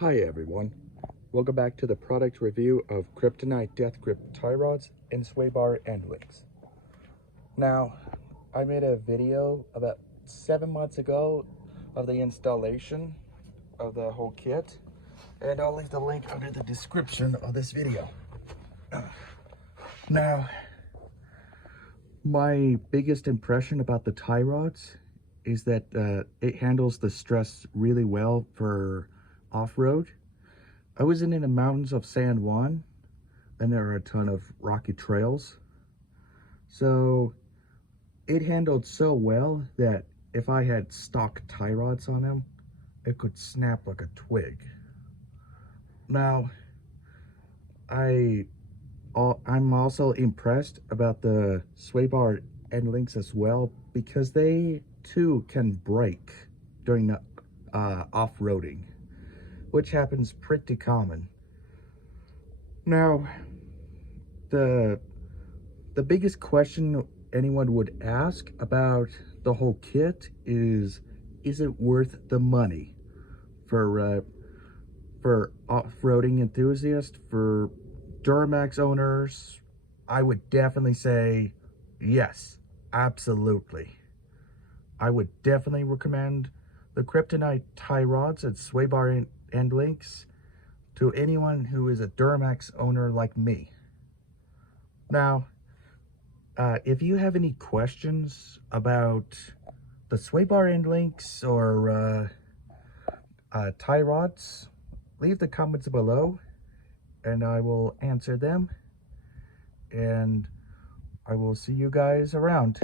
Hi everyone, welcome back to the product review of Kryptonite Death grip tie rods and sway bar end links. Now, I made a video about 7 months ago of the installation of the whole kit, and I'll leave the link under the description of this video. Now, my biggest impression about the tie rods is that it handles the stress really well for off-road. I was in the mountains of San Juan, and there are a ton of rocky trails. So it handled so well that if I had stock tie rods on them, it could snap like a twig. Now, I'm also impressed about the sway bar end links as well, because they too can break during the off-roading, which happens pretty common. Now, the biggest question anyone would ask about the whole kit is it worth the money for off-roading enthusiasts, for Duramax owners? I would definitely say yes, absolutely. I would definitely recommend the Kryptonite tie rods and sway bar end links to anyone who is a Duramax owner like me. Now, if you have any questions about the sway bar end links or tie rods, leave the comments below and I will answer them, and I will see you guys around.